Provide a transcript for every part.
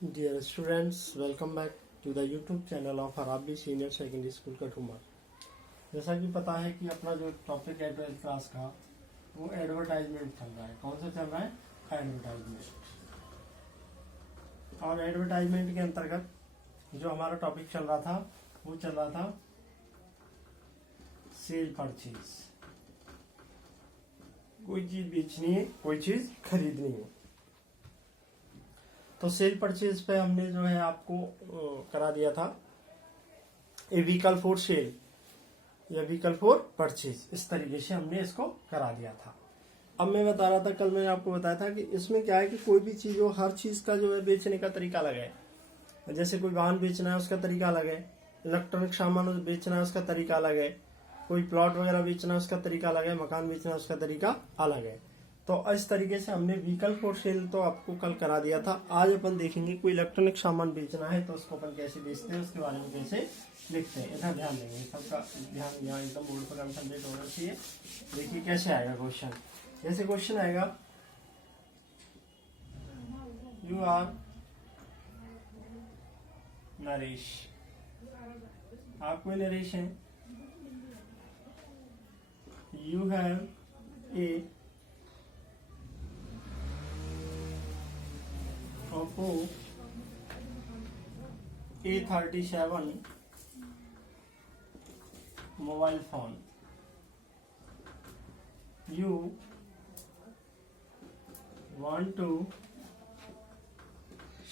Dear students, welcome back to the YouTube channel of Arabi Senior Secondary School Kathumar. जैसा कि पता है कि अपना जो टॉपिक है 12th क्लास का वो एडवर्टाइजमेंट चल रहा है। कौन सा चल रहा है? एडवर्टाइजमेंट। और एडवर्टाइजमेंट के अंतर्गत जो हमारा टॉपिक चल रहा था वो चल रहा था सेल परचेज। कोई चीज बेचनी है, कोई चीज खरीदनी है। तो सेल परचेज पे हमने जो है आपको करा दिया था ए व्हीकल फॉर सेल या व्हीकल फॉर परचेज, इस तरीके से हमने इसको करा दिया था। अब मैं बता रहा था, कल मैंने आपको बताया था कि इसमें क्या है कि कोई भी चीज हो, हर चीज का जो है बेचने का तरीका अलग है। जैसे कोई वाहन बेचना है उसका तरीका अलग है, इलेक्ट्रॉनिक सामान बेचना है उसका तरीका अलग है, कोई प्लॉट वगैरह बेचना है उसका तरीका अलग है, मकान बेचना है उसका तरीका अलग है। तो इस तरीके से हमने व्हीकल फॉर सेल तो आपको कल करा दिया था। आज अपन देखेंगे कोई इलेक्ट्रॉनिक सामान बेचना है तो उसको अपन कैसे बेचते हैं, उसके बारे में कैसे लिखते हैं। इधर ध्यान देंगे, सबका ध्यान यहाँ एकदम बोर्ड पर कंसंट्रेट होना चाहिए। देखिए कैसे आएगा क्वेश्चन। जैसे क्वेश्चन आएगा, यू आर नरेश, आप कोई नरेश हैं। You have A Oppo A37 mobile phone. You want to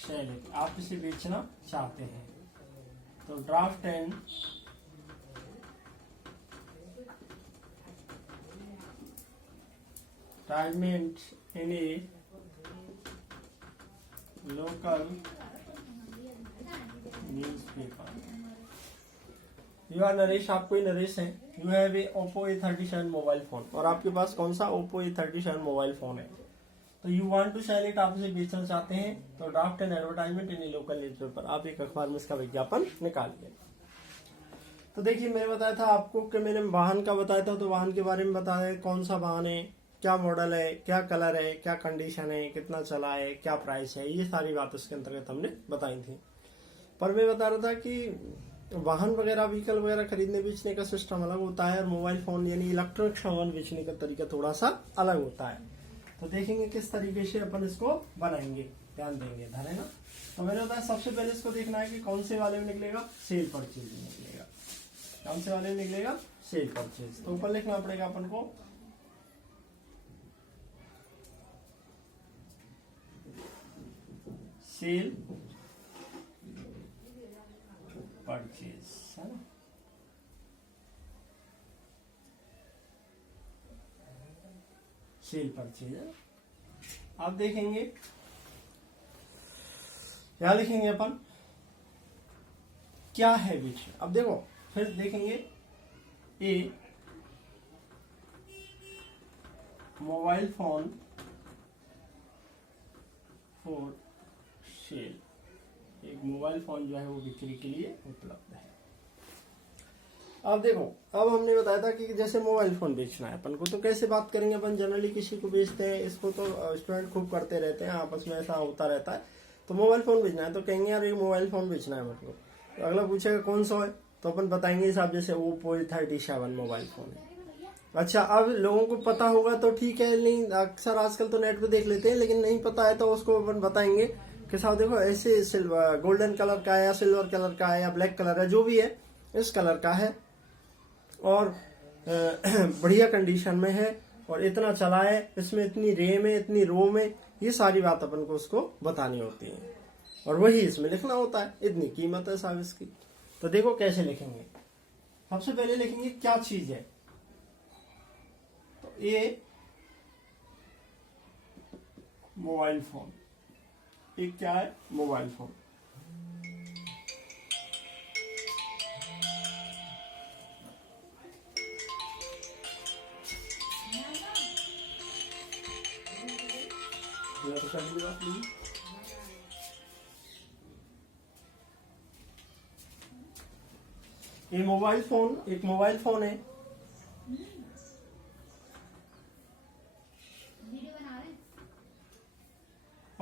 sell it, आप इसे बेचना चाहते हैं। तो draft and advertisement in a local newspaper. You are Naresh, आप कोई नरेश हैं। You have a Oppo A37 mobile phone, और आपके पास कौन सा ओप्पो A37 मोबाइल फोन है। तो you want to sell it, आप इसे बेचना चाहते हैं। तो draft an advertisement in a local newspaper, आप एक अखबार में इसका विज्ञापन निकालिए। तो देखिए मैंने बताया था आपको कि मैंने वाहन का बताया था, तो वाहन के बारे में बताया कौन सा वाहन है, क्या मॉडल है, क्या कलर है, क्या कंडीशन है, कितना चला है, क्या प्राइस है, ये सारी बात उसके अंतर्गत हमने बताई थी। पर मैं बता रहा था कि वाहन वगैरह व्हीकल वगैरह खरीदने बेचने का सिस्टम अलग होता है और मोबाइल फोन यानी इलेक्ट्रॉनिक सामान बेचने का तरीका थोड़ा सा अलग होता है। तो देखेंगे किस तरीके से अपन इसको बनाएंगे, ध्यान देंगे, इधर है ना। तो मैंने बताया सबसे पहले इसको देखना है कि कौन से वाले में निकलेगा, सेल परचेज में निकलेगा। कौन से वाले में निकलेगा, सेल परचेज। तो ऊपर लिखना पड़ेगा अपन को सेल परचेज, है ना। सेल परचेज है। अब देखेंगे क्या लिखेंगे अपन, क्या है बीच। अब देखो फिर देखेंगे ए मोबाइल फोन फॉर सेल, एक मोबाइल फोन जो है वो बिक्री के लिए उपलब्ध है। अब देखो, अब हमने बताया था कि जैसे मोबाइल फोन बेचना है अपन को, तो कैसे बात करेंगे अपन। जनरली किसी को बेचते हैं, इसको तो स्टूडेंट खूब करते रहते हैं, आपस में ऐसा होता रहता है। तो मोबाइल फोन बेचना है तो कहेंगे यार ये मोबाइल फोन बेचना है मतलब। तो अगला पूछेगा कौन सा है, तो अपन बताएंगे साहब जैसे ओप्पो A37 मोबाइल फोन है। अच्छा, अब लोगों को पता होगा तो ठीक है, नहीं अक्सर आजकल तो नेट पे देख लेते हैं, लेकिन नहीं पता है तो उसको अपन बताएंगे कि साहब देखो ऐसे सिल्वर गोल्डन कलर का है या सिल्वर कलर का है या ब्लैक कलर है, जो भी है इस कलर का है और बढ़िया कंडीशन में है और इतना चला है, इसमें इतनी रैम है, इतनी रोम है, ये सारी बात अपन को उसको बतानी होती है और वही इसमें लिखना होता है। इतनी कीमत है साहब इसकी। तो देखो कैसे लिखेंगे। सबसे पहले लिखेंगे क्या चीज है। तो ये मोबाइल फोन, एक क्या है, मोबाइल फोन। ये मोबाइल फोन, एक मोबाइल फोन है।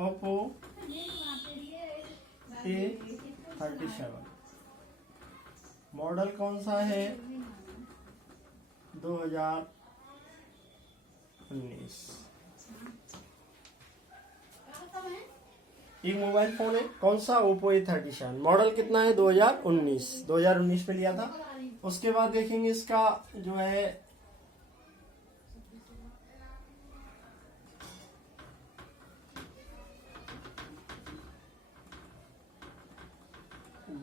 ओप्पो A37 मॉडल कौन सा है 2019। एक मोबाइल फोन है कौन सा ओप्पो A37 मॉडल कितना है 2019 में लिया था। उसके बाद देखेंगे इसका जो है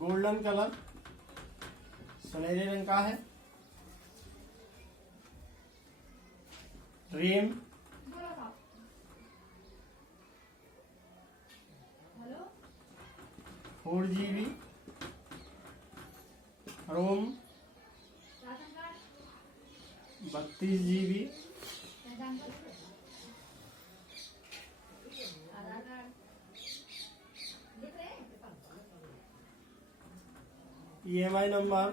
गोल्डन कलर सुनहरे रंग का है। रैम 4 GB, रोम 32 GB, EMI नंबर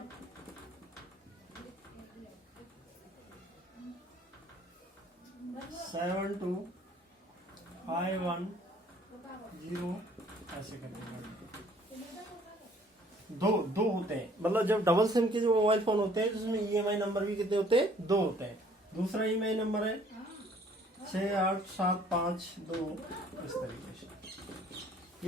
72510 ऐसे करके दो होते हैं। मतलब जब डबल सिम के जो मोबाइल फोन होते हैं जिसमें EMI नंबर भी कितने होते हैं 2 होते हैं। दूसरा EMI नंबर है 68752 इस तरीके से।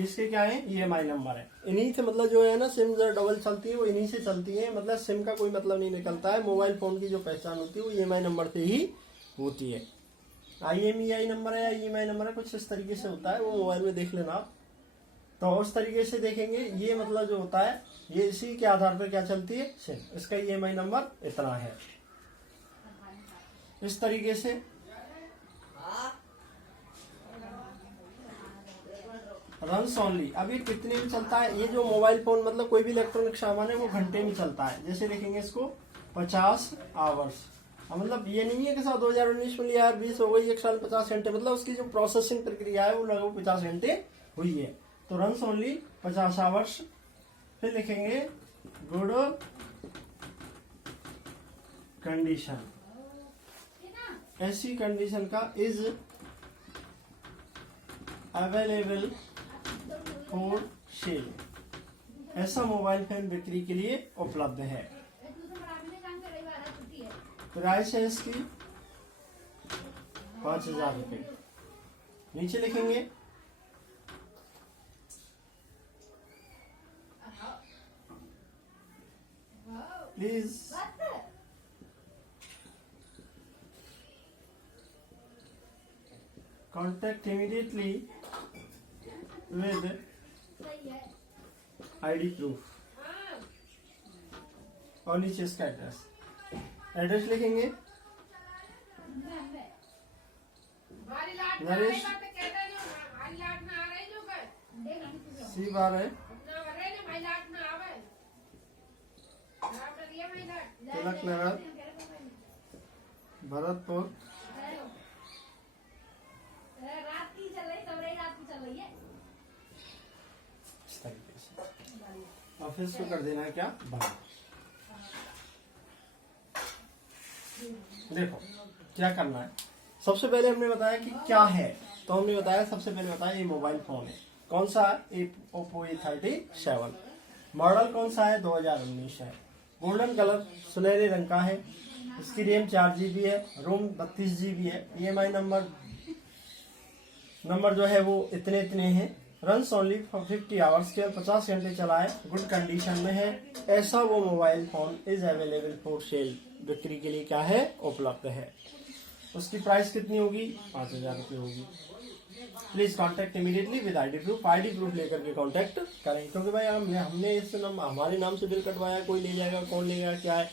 इसके क्या है EMI नंबर है। इन्हीं से मतलब जो है ना सिम जो डबल चलती है वो इन्हीं से चलती है। मतलब सिम का कोई मतलब नहीं निकलता है। मोबाइल फोन की जो पहचान होती है वो EMI नंबर से ही होती है। IMEI नंबर है या EMI नंबर है कुछ इस तरीके से होता है, वो मोबाइल में देख लेना आप। तो उस तरीके से देखेंगे ये मतलब जो होता है ये इसी के आधार पर क्या चलती है सिम। इसका EMI नंबर इतना है। इस तरीके से रन्स ओनली। अब ये कितने में चलता है ये जो मोबाइल फोन मतलब कोई भी इलेक्ट्रॉनिक सामान है वो घंटे में चलता है। जैसे देखेंगे इसको 50 आवर्स। मतलब ये नहीं है कि साथ 2019 में लिया 20 हो गई 1 साल 50 घंटे। मतलब उसकी जो प्रोसेसिंग प्रक्रिया है वो लगभग 50 घंटे हुई है। तो रन्स ओनली 50 आवर्स। फिर लिखेंगे गुड कंडीशन। ऐसी कंडीशन का इज अवेलेबल फॉर सेल। ऐसा मोबाइल फोन बिक्री के लिए उपलब्ध है। प्राइस है इसकी 5000 रुपये। नीचे लिखेंगे please contact immediately with ID proof. और नीचे इसका एड्रेस लिखेंगे नरेश C12 है तिलक नगर भरतपुर इस तरीके से। ऑफिस को कर देना है क्या बंद। देखो क्या करना है। सबसे पहले हमने बताया कि क्या है। तो हमने बताया सबसे पहले बताया ये मोबाइल फोन है कौन सा ओप्पो A37। मॉडल कौन सा है 2019 है। गोल्डन कलर सुनहरे रंग का है। इसकी रैम 4 GB है। रोम 32 GB है। EMI नंबर जो है वो इतने हैं। रन्स ओनली 50 आवर्स के 50 घंटे चला है। गुड कंडीशन में है। ऐसा वो mobile phone is available for sale. बिक्री के लिए क्या है उपलब्ध है। उसकी प्राइस कितनी होगी 5000 रुपये होगी। Please contact immediately with ID proof. ID proof लेकर के कॉन्टेक्ट करें क्योंकि भाई हमने इस हमारे नाम से बिल कटवाया। कोई ले जाएगा कौन लेगा क्या है।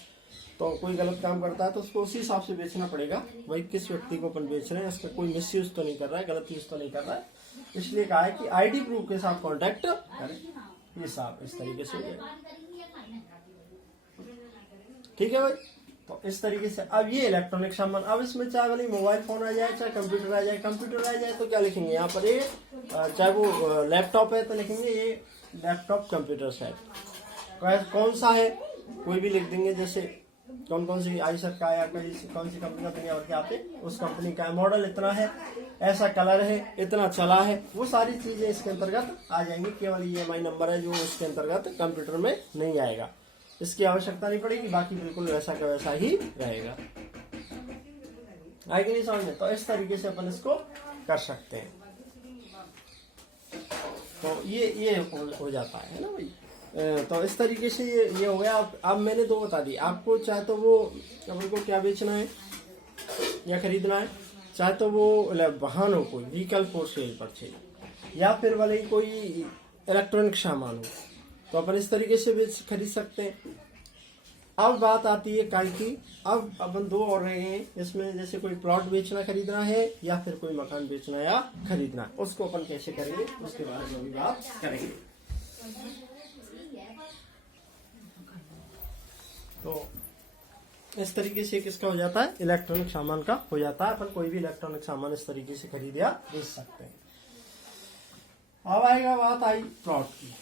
तो कोई गलत काम करता है तो उसको उसी हिसाब से बेचना पड़ेगा। भाई किस व्यक्ति को अपन बेच रहे हैं उसका कोई मिसयूज तो नहीं कर रहा है गलत यूज तो नहीं कर रहा है। इसलिए कहा है कि ID प्रूफ के साथ कॉन्टेक्ट करें। ये साफ इस तरीके से हो गया। ठीक है भाई। तो इस तरीके से अब ये इलेक्ट्रॉनिक सामान। अब इसमें चाहे वाली मोबाइल फोन आ जाए चाहे कंप्यूटर आ जाए। कंप्यूटर आ जाए तो क्या लिखेंगे यहाँ पर ये चाहे वो लैपटॉप है तो लिखेंगे ये लैपटॉप कंप्यूटर सेट। कौन सा है कोई भी लिख देंगे। जैसे कौन कौन सी आइसर का या कौन सी कंपनी का दुनिया भर के आते, उस कंपनी का मॉडल इतना है, ऐसा कलर है, इतना चला है, वो सारी चीजें इसके अंतर्गत आ जाएंगी। केवल EMI नंबर है जो इसके अंतर्गत कंप्यूटर में नहीं आएगा, इसकी आवश्यकता नहीं पड़ेगी, बाकी बिल्कुल वैसा का वैसा ही रहेगा। आएगी नहीं समझ में? तो इस तरीके से अपन इसको कर सकते हैं। तो ये हो जाता है ना भाई। तो इस तरीके से ये हो गया। अब मैंने दो बता दी आपको, चाहे तो वो अपन को क्या बेचना है या खरीदना है, चाहे तो वो वाहन हो, कोई व्हीकल फॉर सेल परचेज, या फिर भले ही कोई इलेक्ट्रॉनिक सामान हो, तो अपन इस तरीके से बेच खरीद सकते हैं। अब बात आती है काय की, अब अपन दो और रहे हैं इसमें, जैसे कोई प्लॉट बेचना खरीदना है या फिर कोई मकान बेचना या खरीदना, उसको अपन कैसे करेंगे उसके बारे में भी बात करेंगे। तो इस तरीके से किसका हो जाता है, इलेक्ट्रॉनिक सामान का हो जाता है। अपन कोई भी इलेक्ट्रॉनिक सामान इस तरीके से खरीद या बेच सकते हैं। अब आएगा बात आई प्लॉट की।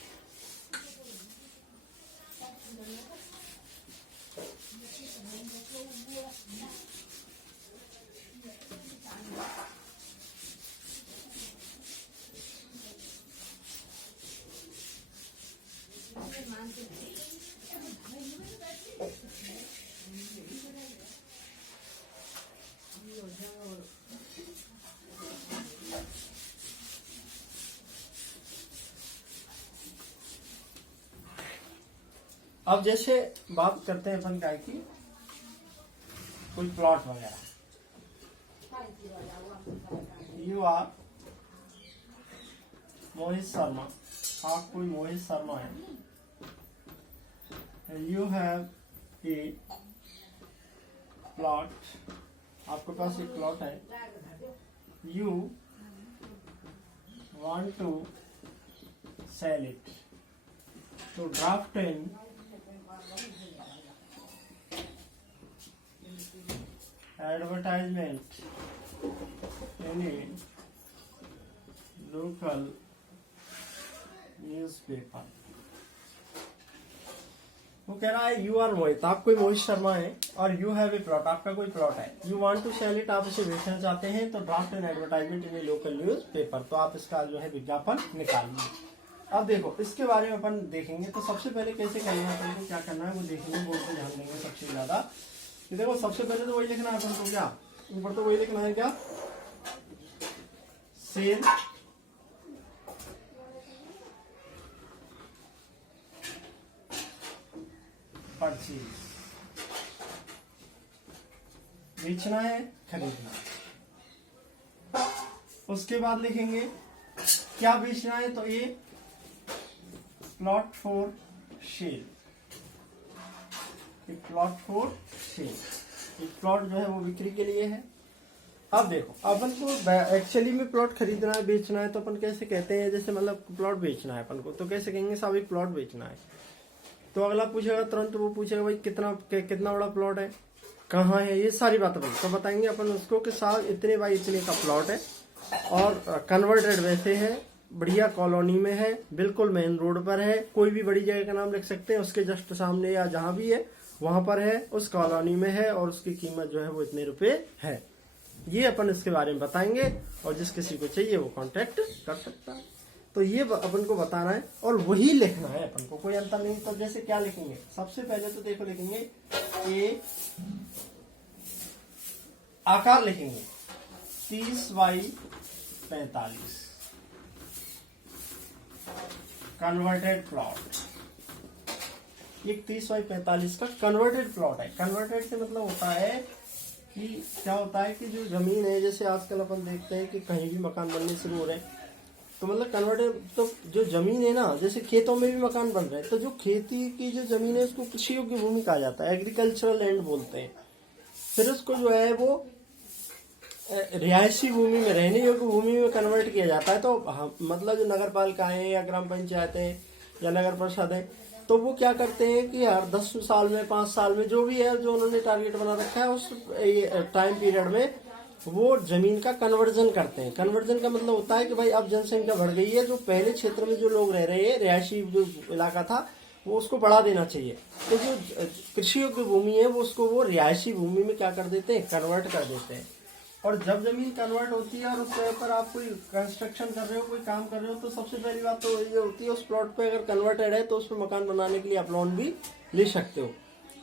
अब जैसे बात करते हैं अपन काय की, कोई प्लॉट वगैरह, यू आर मोहित शर्मा, आप कोई मोहित शर्मा है, यू हैव ए प्लॉट, आपके पास एक प्लॉट है, you want to sell it, तो draft in advertisement in a local newspaper। वो कह रहा है यू आर मोहित, आप कोई मोहित शर्मा है, और यू हैव ए प्लॉट, आपका कोई प्लॉट है, you want to sell it, आप इसे बेचना चाहते हैं, तो draft an advertisement in a local newspaper, तो आप इसका जो है विज्ञापन निकालिए। अब देखो इसके बारे में अपन देखेंगे। तो सबसे पहले कैसे करना है, अपन को क्या करना है वो देखेंगे, वो ध्यान देंगे सबसे ज्यादा। देखो सबसे पहले तो वही लिखना है अपन को, क्या ऊपर तो वही लिखना है, क्या सेल परचेज, बेचना है खरीदना। उसके बाद लिखेंगे क्या बेचना है, तो ये प्लॉट फॉर सेल, एक प्लॉट फॉर सेल, एक प्लॉट जो है वो बिक्री के लिए है। अब देखो अपन को एक्चुअली में प्लॉट खरीदना है बेचना है, तो अपन कैसे कहते हैं, जैसे मतलब प्लॉट बेचना है अपन को, तो कैसे कहेंगे साहब एक प्लॉट बेचना है, तो अगला पूछेगा तुरंत, वो पूछेगा भाई कितना बड़ा प्लॉट है, कहाँ है, ये सारी बातें तो बताएंगे अपन उसको कि साहब इतने बाई इतने का प्लॉट है, और कन्वर्टेड वैसे है, बढ़िया कॉलोनी में है, बिल्कुल मेन रोड पर है, कोई भी बड़ी जगह का नाम लिख सकते हैं, उसके जस्ट सामने या जहां भी है वहां पर है, उस कॉलोनी में है, और उसकी कीमत जो है वो इतने रुपए है। ये अपन इसके बारे में बताएंगे, और जिस किसी को चाहिए वो कांटेक्ट कर सकता है। तो ये अपन को बताना है और वही लिखना है अपन को, कोई अंतर नहीं। तो जैसे क्या लिखेंगे, सबसे पहले तो देखो लिखेंगे ए, आकार लिखेंगे 30x45, कन्वर्टेड प्लॉट, एक 30x45 का कन्वर्टेड प्लॉट है। कन्वर्टेड से मतलब होता है कि क्या होता है कि जो जमीन है, जैसे आजकल अपन देखते हैं कि कहीं भी मकान बनने शुरू हो रहे हैं, तो मतलब कन्वर्टेड, तो जो जमीन है ना, जैसे खेतों में भी मकान बन रहे हैं, तो जो खेती की जो जमीन है उसको कृषि योग्य भूमि कहा जाता है, एग्रीकल्चरल लैंड बोलते हैं। फिर उसको जो है वो रिहायशी भूमि में, रहने योग्य भूमि में कन्वर्ट किया जाता है। तो मतलब जो नगर पालिका है या ग्राम पंचायत है या नगर परिषद है, तो वो क्या करते हैं कि हर 10 साल में 5 साल में जो भी है, जो उन्होंने टारगेट बना रखा है, उस टाइम पीरियड में वो जमीन का कन्वर्जन करते हैं। कन्वर्जन का मतलब होता है कि भाई अब जनसंख्या बढ़ गई है, जो पहले क्षेत्र में जो लोग रह रहे हैं, रिहायशी जो इलाका था वो उसको बढ़ा देना चाहिए। तो जो कृषि योग्य भूमि है वो उसको वो रिहायशी भूमि में क्या कर देते हैं, कन्वर्ट कर देते हैं। और जब जमीन कन्वर्ट होती है और उस जगह पर आप कोई कंस्ट्रक्शन कर रहे हो, कोई काम कर रहे हो, तो सबसे पहली बात तो ये होती है उस प्लॉट पे अगर कन्वर्टेड है तो उस पर मकान बनाने के लिए आप लोन भी ले सकते हो।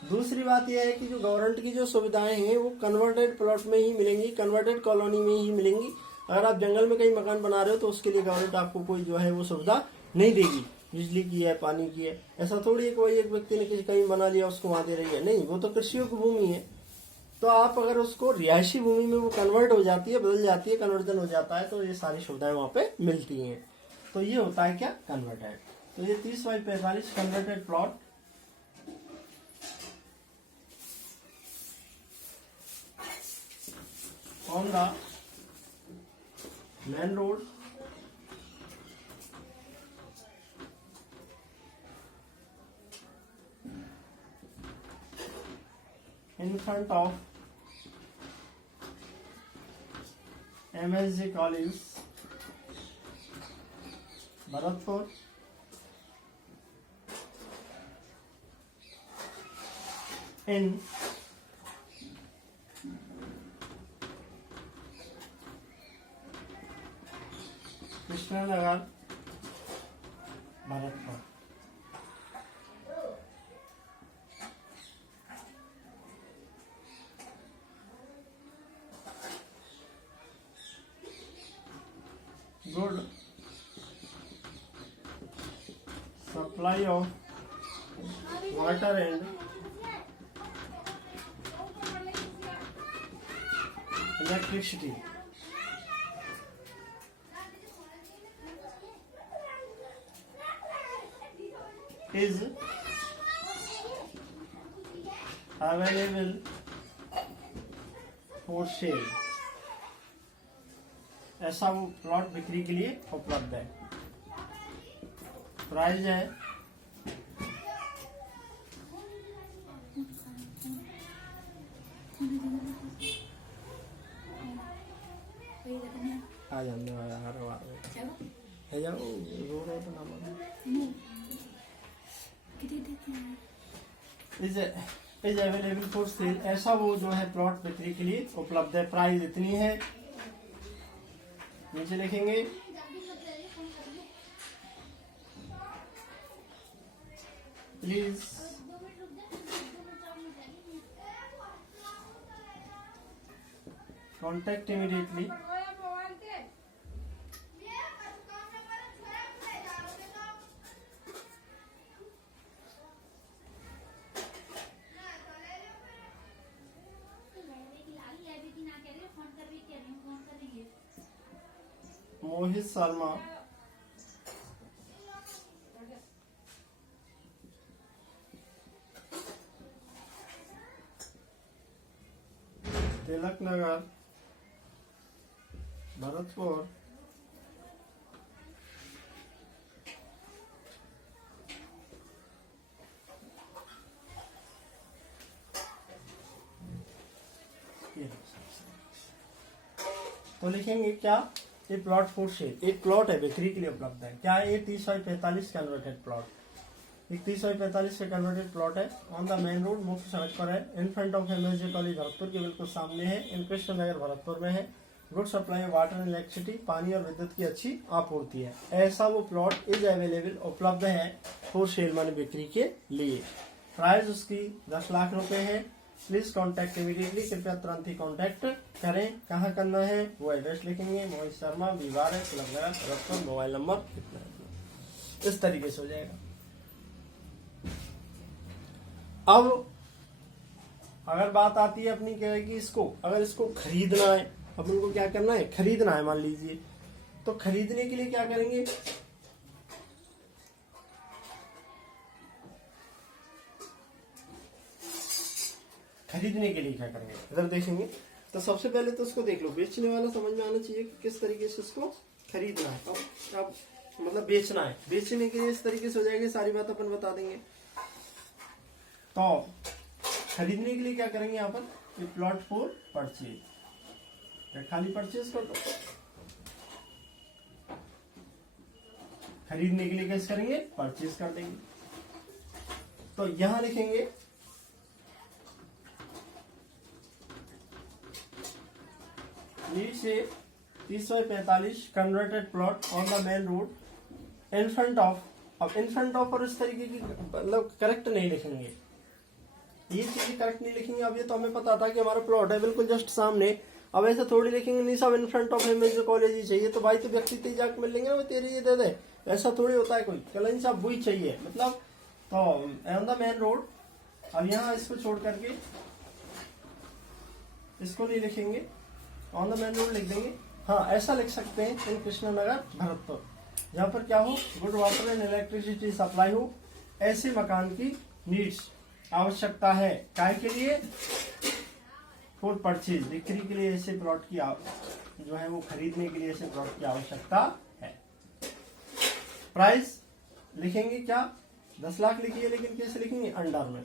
दूसरी बात यह है कि जो गवर्नमेंट की जो सुविधाएं हैं वो कन्वर्टेड प्लॉट में ही मिलेंगी, कन्वर्टेड कॉलोनी में ही मिलेंगी। अगर आप जंगल में कहीं मकान बना रहे हो तो उसके लिए गवर्नमेंट आपको कोई जो है वो सुविधा नहीं देगी, बिजली की है, पानी की है। ऐसा थोड़ी है कोई एक व्यक्ति ने किसी कहीं बना लिया उसको वहां दे रही है, नहीं, वो तो कृषि योग्य भूमि है। तो आप अगर उसको रिहायशी भूमि में वो कन्वर्ट हो जाती है, बदल जाती है, कन्वर्जन हो जाता है, तो ये सारी सुविधाएं वहां पे मिलती हैं। तो ये होता है क्या, कन्वर्टेड। तो ये 30/45 converted plot on the main road in front of MSG College, Bharatpur, in Krishnanagar, Bharatpur। Good supply of water and electricity is available for sale। ऐसा वो प्लॉट बिक्री के लिए उपलब्ध है। प्राइस है आ जाने वाला है जाओ रो रहे तो ना इज अवेलेबल फॉर सेल। ऐसा वो जो है प्लॉट बिक्री के लिए उपलब्ध है। प्राइस इतनी है, नीचे लिखेंगे please contact immediately Mohit Sharma, Tilak Nagar, Bharatpur, तो लिखेंगे क्या, ये प्लॉट फॉर सेल, एक प्लॉट है बिक्री के लिए उपलब्ध है। क्या है ये 30/45 कन्वर्टेड प्लॉट। एक 30/45 का कन्वर्टेड प्लॉट है ऑन द मेन रोड, मुख्य सड़क पर है, in front of MSG college Bharatpur के बिल्कुल सामने है, इन कृष्ण नगर भरतपुर में है। Good supply water and electricity, पानी और विद्युत की अच्छी आपूर्ति है। ऐसा वो प्लॉट इज अवेलेबल, उपलब्ध है फॉर सेल माने बिक्री के लिए। प्राइस उसकी 10 लाख रुपए है। प्लीज कॉन्टेक्ट इमीडिएटली, कृपया तुरंत ही कॉन्टेक्ट करें। कहाँ करना है वो एड्रेस लिखेंगे, मोहित शर्मा, विवार है, तिलक नगर, भरतपुर, मोबाइल नंबर कितना है, इस तरीके से हो जाएगा। अब अगर बात आती है अपनी क्या है कि इसको अगर इसको खरीदना है, अपन को क्या करना है, खरीदना है मान लीजिए, तो खरीदने के लिए क्या करेंगे, खरीदने के लिए क्या करेंगे इधर देखेंगे। तो सबसे पहले तो उसको देख लो, बेचने वाला समझ में आना चाहिए कि किस तरीके से उसको खरीदना है। अब मतलब बेचना है, बेचने के लिए इस तरीके से हो जाएगी, सारी बात अपन बता देंगे। तो खरीदने के लिए क्या करेंगे यहाँ पर, ये प्लॉट फॉर परचेज, खाली परचेज कर दो। खरीदने के लिए कैसे करेंगे, परचेज कर देंगे। तो यहां लिखेंगे नीचे 30/45 converted plot on the main road in front of. अब इन फ्रंट ऑफ और इस तरीके की मतलब करेक्ट नहीं लिखेंगे, ये चीजें करेक्ट नहीं लिखेंगे। अब ये तो हमें पता था कि हमारा प्लॉट है बिल्कुल जस्ट सामने, अब ऐसा थोड़ी लिखेंगे नहीं साहब इन फ्रंट ऑफ है जो कॉलेज ही चाहिए, तो भाई तो व्यक्ति तेज जाके मिल लेंगे ना तेरे ये दे दे, ऐसा थोड़ी होता है। कोई कल साहब वही चाहिए मतलब। तो ऑन द मेन रोड, अब यहाँ इसको छोड़ करके इसको नहीं लिखेंगे, ऑन द मेन रोड लिख देंगे। हाँ ऐसा लिख सकते हैं इन कृष्णनगर भरतपुर, जहाँ पर क्या हो good water and electricity supply हो, ऐसे मकान की नीड्स आवश्यकता है। काय के लिए? फॉर परचेज, बिक्री के लिए ऐसे प्लॉट की जो है वो खरीदने के लिए ऐसे प्लॉट की आवश्यकता है। प्राइस लिखेंगे क्या? 10 लाख लिखिए, लेकिन कैसे लिखेंगे? अंडर में,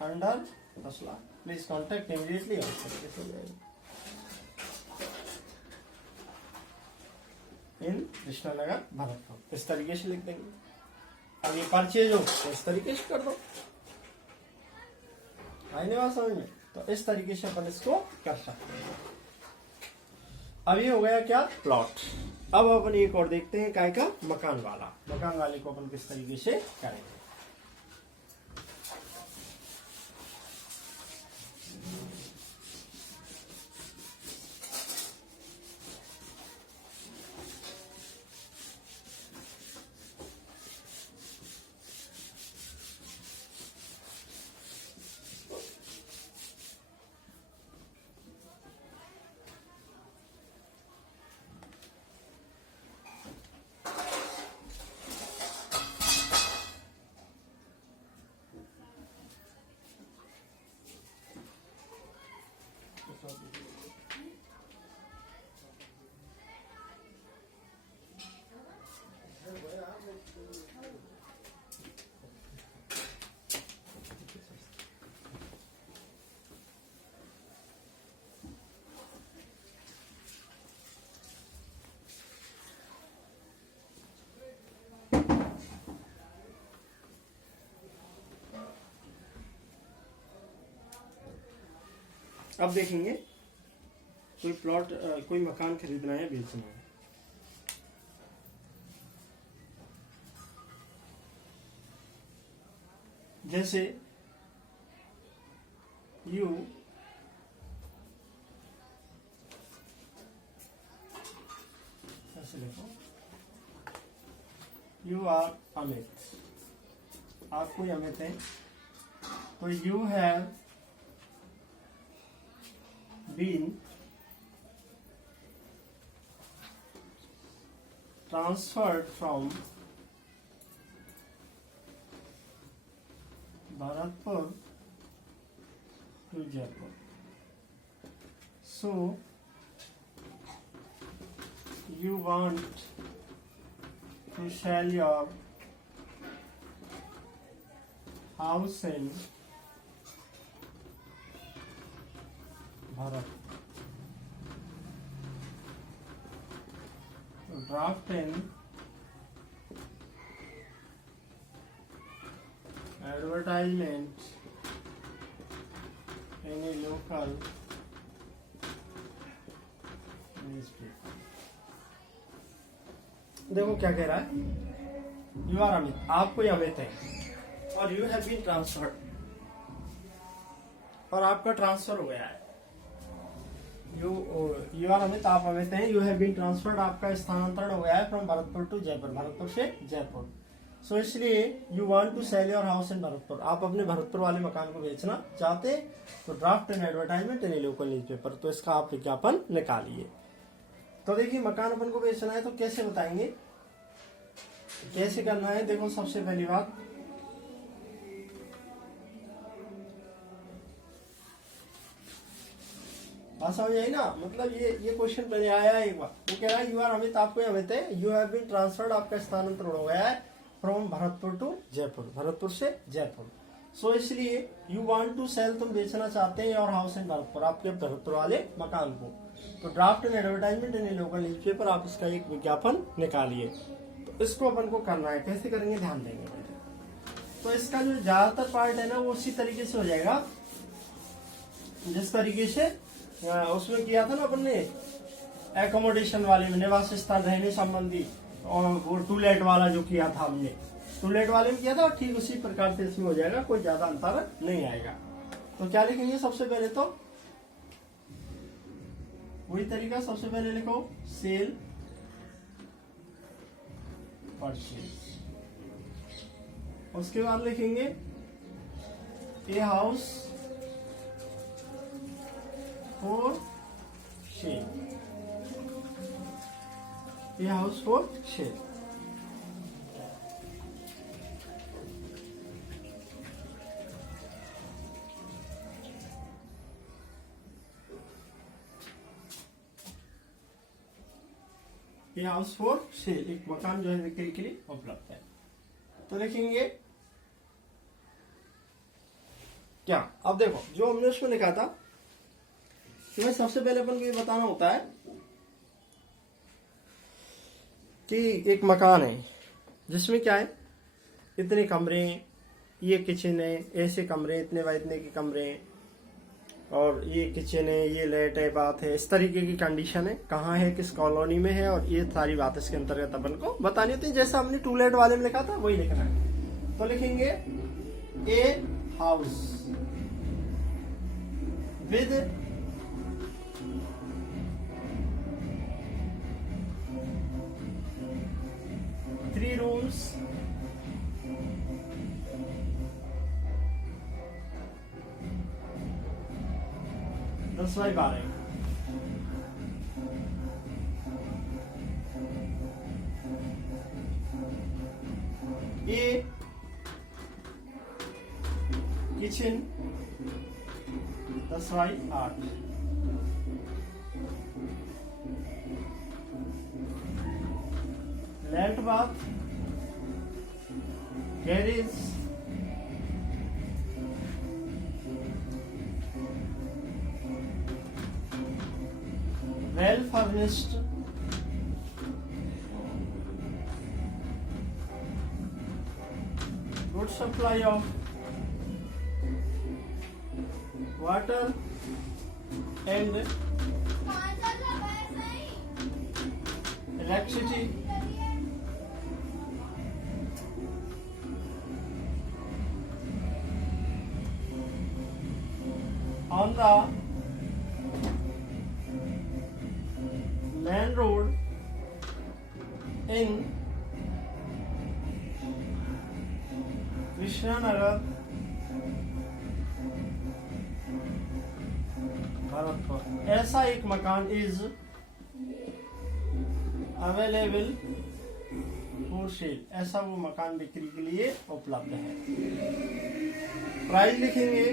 under 10 lakh. Please contact immediately. In Krishnanagar Bharatpur, इस तरीके से लिख देंगे। अब ये परचेज हो तो इस तरीके से कर दो, आईने बात समझ में? तो इस तरीके से अपन इसको कर सकते हैं। अब ये हो गया क्या? प्लॉट। अब अपन एक और देखते हैं काय का? मकान वाला। मकान वाले को अपन किस तरीके से करेंगे। अब देखेंगे कोई प्लॉट, कोई मकान खरीदना है, बेचना है। जैसे यू ऐसे लिखो, यू आर अमित, आप कोई अमित है, तो you have been transferred from Bharatpur to Jaipur. So you want to sell your house in Bharat. So draft in advertisement in a local newspaper. देखो क्या कह रहा है? यू आर अमित, आप कोई अमित है और यू हैव बीन ट्रांसफर्ड, और आपका ट्रांसफर हो गया है। यू आर अमित, आप अमित हैं, यू हैव बीन ट्रांसफर्ड, आपका स्थानांतरण हो गया है फ्रॉम भरतपुर टू जयपुर, भरतपुर से जयपुर। सो इसलिए you want to sell your house in Bharatpur, आप अपने भरतपुर वाले मकान को बेचना चाहते, तो draft an advertisement in local newspaper, तो इसका आप विज्ञापन निकालिए। तो देखिए मकान अपन को बेचना है तो कैसे बताएंगे, कैसे करना है। देखो सबसे पहली बात, समझ आई ना, मतलब ये क्वेश्चन पहले आया है एक बार। वो कह रहा है यू आर अमित, आपको अमित है, यू हैव बीन ट्रांसफर्ड, आपका स्थानांतरण हो गया है फ्रॉम भरतपुर टू जयपुर, भरतपुर से जयपुर। सो इसलिए यू वांट टू सेल, तुम बेचना चाहते हैं योर हाउस इन भरतपुर, आपके भरतपुर वाले मकान को, तो draft an advertisement in local newspaper, आप इसका एक विज्ञापन निकालिए। तो इसको अपन को करना है, कैसे करेंगे ध्यान देंगे पहले। तो इसका जो ज्यादातर पार्ट है ना वो उसी तरीके से हो जाएगा जिस तरीके से उसमें किया था ना अपन ने एकोमोडेशन वाले में, निवास स्थान रहने संबंधी, और वो टूलेट वाला जो किया था हमने, टूलेट वाले में किया था, ठीक उसी प्रकार से इसमें हो जाएगा, कोई ज्यादा अंतर नहीं आएगा। तो क्या लिखेंगे सबसे पहले, तो वही तरीका, सबसे पहले लिखो सेल परचेज, उसके बाद लिखेंगे a house for sale, a house for sale. ये हाउस फॉर सेल, एक मकान जो है बिक्री के लिए उपलब्ध है। तो लिखेंगे क्या, अब देखो जो हमने उसमें लिखा था कि सबसे पहले अपन को ये बताना होता है कि एक मकान है जिसमें क्या है, इतने कमरे, ये किचन है, ऐसे कमरे, इतने बाय इतने के कमरे, और ये किचन है, ये लेट है, बात है, इस तरीके की कंडीशन है, कहाँ है, किस कॉलोनी में है, और ये सारी बात इसके अंतर्गत अपन को बतानी होती है। जैसा हमने टूलेट वाले में लिखा था वही लिखना है। तो लिखेंगे a house with three rooms, दस by 12, a kitchen 10 by 8, let bath, garage, well furnished, good supply of water and electricity, on the main road in Krishnanagar, Bharatpur. ऐसा एक मकान इज अवेलेबल फॉर सेल, ऐसा वो मकान बिक्री के लिए उपलब्ध है। प्राइस लिखेंगे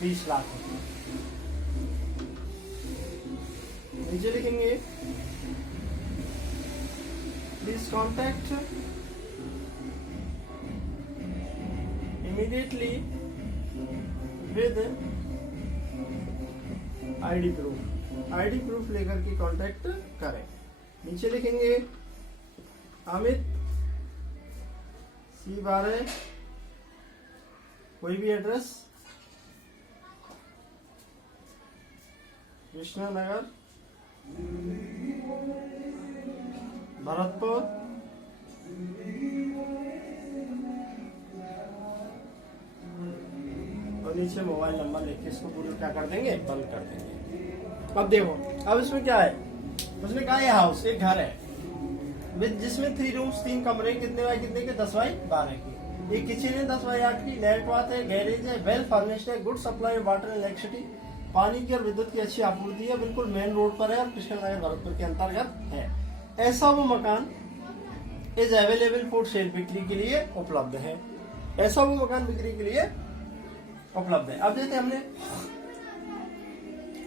20 लाख रुपए। नीचे लिखेंगे please contact immediately with ID proof, ID proof लेकर के कांटेक्ट करें। नीचे लिखेंगे अमित C12, कोई भी एड्रेस, कृष्णानगर, भरतपुर, और नीचे मोबाइल नंबर लिख के इसको पूरे क्या कर देंगे, बंद कर देंगे। अब देखो, अब इसमें क्या है, उसने कहा ये हाउस एक घर है जिसमें 3 रूम्स, 3 कमरे, कितने बाय कितने के, 10 बाई 12 की, एक किचन है 10 बाई 8 की, लेट बाथ है, गैरेज है, वेल फर्निश्ड है, good supply of water and electricity, पानी की और विद्युत की अच्छी आपूर्ति है, बिल्कुल मेन रोड पर है और कृष्णनगर भरतपुर के अंतर्गत है। ऐसा वो मकान इज अवेलेबल फॉर सेल, बिक्री के लिए उपलब्ध है। ऐसा वो मकान बिक्री के लिए उपलब्ध है। अब जैसे हमने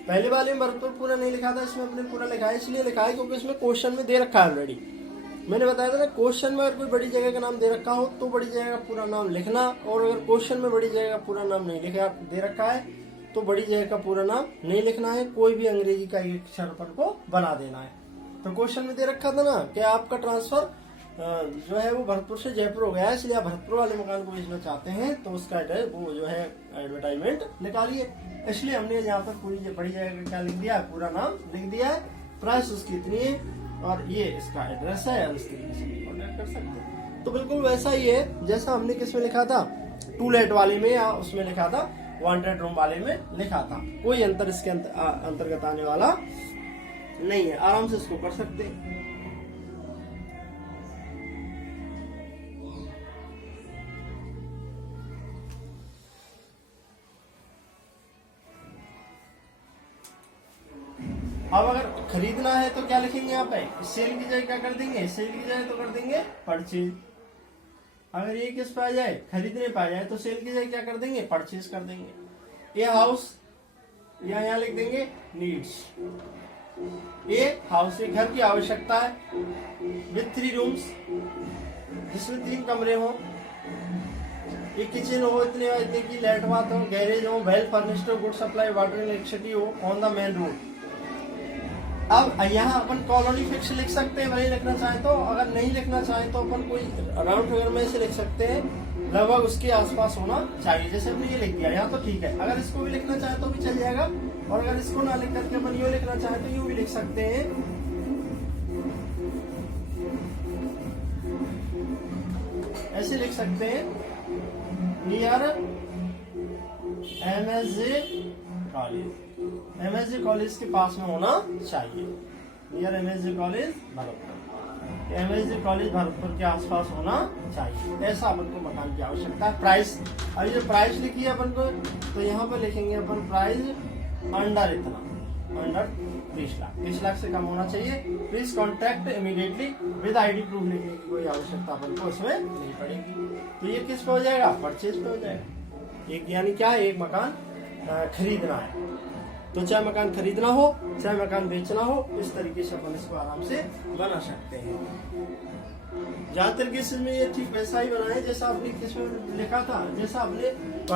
पहले वाले में भरतपुर पूरा नहीं लिखा था, इसमें हमने पूरा लिखा है, इसलिए लिखा है क्योंकि इसमें क्वेश्चन में दे रखा है ऑलरेडी। मैंने बताया था ना, क्वेश्चन में अगर कोई बड़ी जगह का नाम दे रखा हो तो बड़ी जगह का पूरा नाम लिखना, और अगर क्वेश्चन में बड़ी जगह का पूरा नाम नहीं लिखा दे रखा है तो बड़ी जगह का पूरा नाम नहीं लिखना है, कोई भी अंग्रेजी का एक अक्षर अपन को बना देना है। तो क्वेश्चन में दे रखा था ना कि आपका ट्रांसफर जो है वो भरतपुर से जयपुर हो गया है, इसलिए आप भरतपुर वाले मकान को बेचना चाहते हैं, तो उसका वो जो है एडवर्टाइजमेंट निकालिए। इसलिए हमने यहाँ पर पूरी बड़ी जगह का क्या लिख दिया, पूरा नाम लिख दिया है, प्राइस उसकी इतनी है और ये इसका एड्रेस है, और इस तरीके से कॉन्टेक्ट कर सकते हैं। तो बिल्कुल वैसा ही है जैसा हमने किसमें लिखा था, टू लेट वाले में या उसमें लिखा था, वांटेड रूम वाले में लिखा था। कोई अंतर इसके अंतर्गत आने वाला नहीं है, आराम से इसको कर सकते हैं। अब अगर खरीदना है तो क्या लिखेंगे यहाँ पे, सेल की जगह क्या कर देंगे, सेल की जगह तो कर देंगे परचेज। अगर ये किस पे आ जाए, खरीदने पे आ जाए, तो सेल की जगह क्या कर देंगे, परचेज कर देंगे। ये हाउस यहाँ लिख देंगे नीड्स। ये हाउस एक घर की आवश्यकता है विथ 3 रूम्स, जिसमें 3 कमरे हो, एक किचन हो, इतने की लेट बात हो, गैरेज हो, वेल फर्निश्ड हो, गुड सप्लाई वाटर इलेक्ट्रिसिटी हो ऑन द मेन रोड। अब यहाँ अपन कॉलोनी फिक्स लिख सकते हैं, वही लिखना चाहे तो, अगर नहीं लिखना चाहे तो अपन कोई राउंड फिगर में से लिख सकते हैं, लगभग उसके आसपास होना चाहिए। जैसे हमने ये लिख दिया यहाँ तो ठीक है, अगर इसको भी लिखना चाहे तो भी चल जाएगा, और अगर इसको ना लिख करके अपन यूँ लिखना चाहे तो यूँ भी लिख सकते हैं। ऐसे लिख सकते हैं, near MSJ college, MSJ college के पास में होना चाहिए, near MSJ college Bharatpur, MSJ college Bharatpur के आसपास होना चाहिए। ऐसा अपन को मकान की आवश्यकता है। प्राइस, अभी जो प्राइस लिखी है अपन को, तो यहाँ पर लिखेंगे अपन प्राइस अंडर इतना, अंडर 30 लाख, 30 लाख से कम होना चाहिए। Please contact immediately with ID proof लिखने की कोई आवश्यकता अपन को इसमें नहीं पड़ेगी। तो ये किस पे हो जाएगा, परचेज पे हो जाएगा। एक यानी क्या है, एक मकान खरीदना है, तो चाहे मकान खरीदना हो चाहे मकान बेचना हो, इस तरीके से अपन इसको आराम से बना सकते हैं। ज्यादातर केसेस में ये ठीक वैसा ही बना है जैसा आपने किसमें लिखा था, जैसा आपने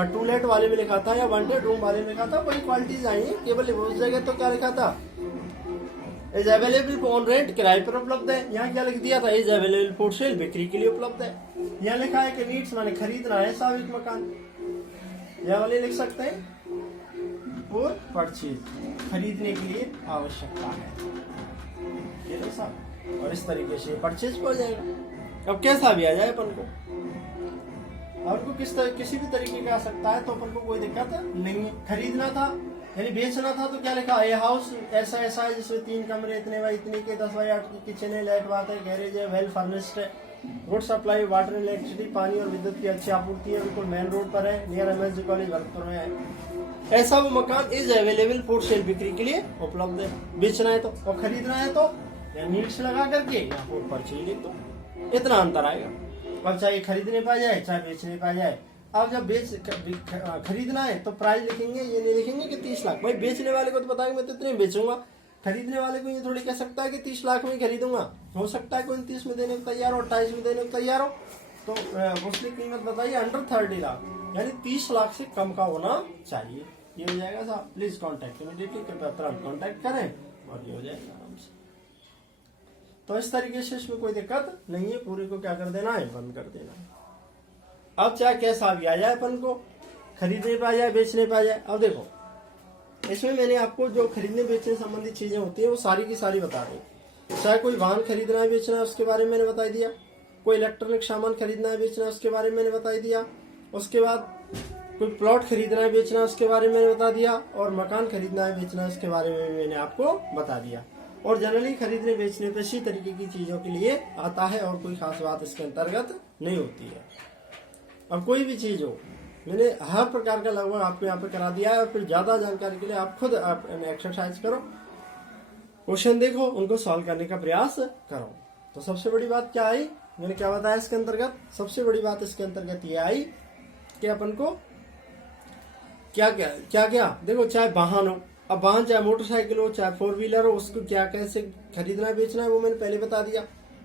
टू लेट वाले में लिखा था या वांटेड रूम वाले में लिखा था, वही क्वालिटीज आई है। केवल उस जगह तो क्या लिखा था, इज अवेलेबल ऑन रेंट, किराए पर उपलब्ध है। यहाँ क्या लिख दिया था, इज अवेलेबल फॉर सेल, बिक्री के लिए उपलब्ध है। यहाँ लिखा है कि नीड्स माने खरीदना है साहब एक मकान, यह वाले लिख सकते हैं, और परचेज खरीदने के लिए आवश्यकता है, ये लो साहब, और इस तरीके से परचेज हो जाएगा। अब कैसा भी आ जाए अपन को, और को किसी भी तरीके का आ सकता है, तो अपन को कोई दिक्कत नहीं है। खरीदना था यानी बेचना था, तो क्या लिखा, ये हाउस ऐसा ऐसा है जिसमें 3 कमरे इतने बाई इतने के, 10 बाई 8 की किचन है, लाइट बात है, गैरेज है, वेल फर्निश्ड है, गुड सप्लाई वाटर इलेक्ट्रिसिटी, पानी और विद्युत की अच्छी आपूर्ति है, बिल्कुल मेन रोड पर है, नियर MSJ कॉलेज भरतपुर में है। ऐसा वो मकान इज अवेलेबल फॉर सेल, बिक्री के लिए उपलब्ध है। बेचना है तो, और खरीदना है तो या नीड्स लगा करके या फॉर परचेज लिख दो, इतना अंतर आएगा। अब चाहे खरीदने पा जाए चाहे बेचने पा जाए। अब जब खरीदना है तो प्राइस लिखेंगे, ये नहीं लिखेंगे कि 30 लाख। भाई बेचने वाले को तो पता है मैं तो इतने बेचूंगा, खरीदने वाले को ये थोड़ी कह सकता है कि 30 लाख में खरीदूंगा। हो सकता है कोई 29 में देने को तैयार हो, 28 में देने को तैयार हो, तो उसकी कीमत बताइए अंडर 30 लाख, यानी 30 लाख से कम का होना चाहिए। ये हो जाएगा साहब, प्लीज कॉन्टैक्ट इमीडिएटली, कृपया तुरंत कॉन्टैक्ट करें, और ये हो जाएगा आराम से। तो इस तरीके से इसमें कोई दिक्कत नहीं है, पूरे को क्या कर देना है, बंद कर देना है। अब चाहे कैसा भी आ जाए, अपन को खरीदने पे आ जाए बेचने पे आ जाए। अब देखो इसमें मैंने आपको जो खरीदने बेचने संबंधित चीजें होती है वो सारी की सारी बता दी। चाहे कोई वाहन खरीदना है बेचना है उसके बारे में मैंने बता दिया, कोई इलेक्ट्रॉनिक सामान खरीदना है बेचना है उसके बारे में मैंने बता दिया, उसके बाद कोई प्लॉट खरीदना है बेचना है उसके बारे में मैंने बता दिया, और मकान खरीदना है बेचना है उसके बारे में मैंने आपको बता दिया। और जनरली खरीदने बेचने पे इसी तरीके की चीजों के लिए आता है, और कोई खास बात इसके अंतर्गत नहीं होती है। अब कोई भी चीज हो, मैंने हर प्रकार का लगभग आपको यहाँ पे करा दिया है, और फिर ज्यादा जानकारी के लिए आप खुद एक्सरसाइज करो, क्वेश्चन देखो, उनको सॉल्व करने का प्रयास करो। तो सबसे बड़ी बात क्या आई, मैंने क्या बताया इसके अंतर्गत, सबसे बड़ी बात इसके अंतर्गत ये आई कि अपन को क्या क्या देखो, चाहे वाहन हो, अब वाहन चाहे मोटरसाइकिल हो चाहे 4 व्हीलर हो, उसको क्या कैसे खरीदना बेचना है वो मैंने पहले बता दिया।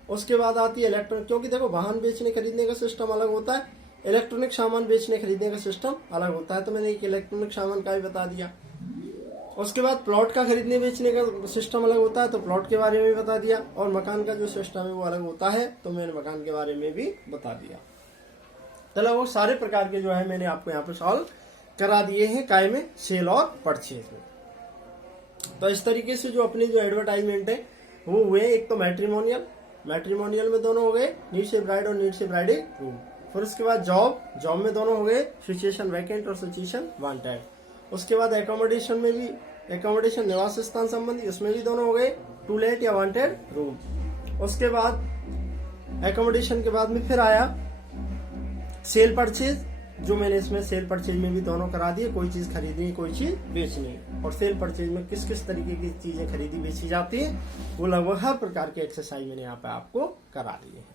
उसके बाद आती है इलेक्ट्रॉनिक, क्योंकि देखो वाहन बेचने खरीदने का सिस्टम अलग होता है, इलेक्ट्रॉनिक सामान बेचने खरीदने का सिस्टम अलग होता है, तो मैंने एक इलेक्ट्रॉनिक सामान का भी बता दिया। उसके बाद प्लॉट का खरीदने बेचने का सिस्टम अलग होता है, तो प्लॉट के बारे में भी बता दिया। और मकान का जो सिस्टम है वो अलग होता है, तो मैंने मकान के बारे में भी बता दिया। चलो वो सारे प्रकार के जो है मैंने आपको यहाँ पे सॉल्व करा दिए हैं काय में, सेल और परचेज में। तो इस तरीके से जो अपनी जो एडवर्टाइजमेंट है वो हुए, एक तो मैट्रिमोनियल में दोनों हो गए, नीड से ब्राइड और नीड से ब्राइडिंग ग्रूम। फिर उसके बाद जॉब में दोनों हो गए, सिचुएशन वैकेंट और सिचुएशन वांटेड। उसके बाद एकोमोडेशन में भी, एकोमोडेशन निवास स्थान संबंधी, उसमें भी दोनों हो गए, टू लेट या वांटेड रूम। उसके बाद एकोमोडेशन के बाद में फिर आया सेल परचेज, जो मैंने इसमें सेल परचेज में भी दोनों करा दिए, कोई चीज खरीदनी कोई चीज बेचनी। और सेल परचेज में किस किस तरीके की चीजें खरीदी बेची जाती है वो लगभग हर प्रकार के एक्सरसाइज मैंने यहाँ पे आपको करा दिए हैं।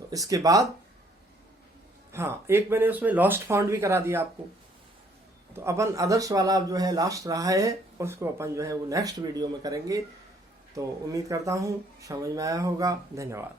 तो इसके बाद हाँ, एक मैंने उसमें लॉस्ट फाउंड भी करा दिया आपको। तो अपन अदर्स वाला जो है लास्ट रहा है, उसको अपन जो है वो नेक्स्ट वीडियो में करेंगे। तो उम्मीद करता हूँ समझ में आया होगा। धन्यवाद।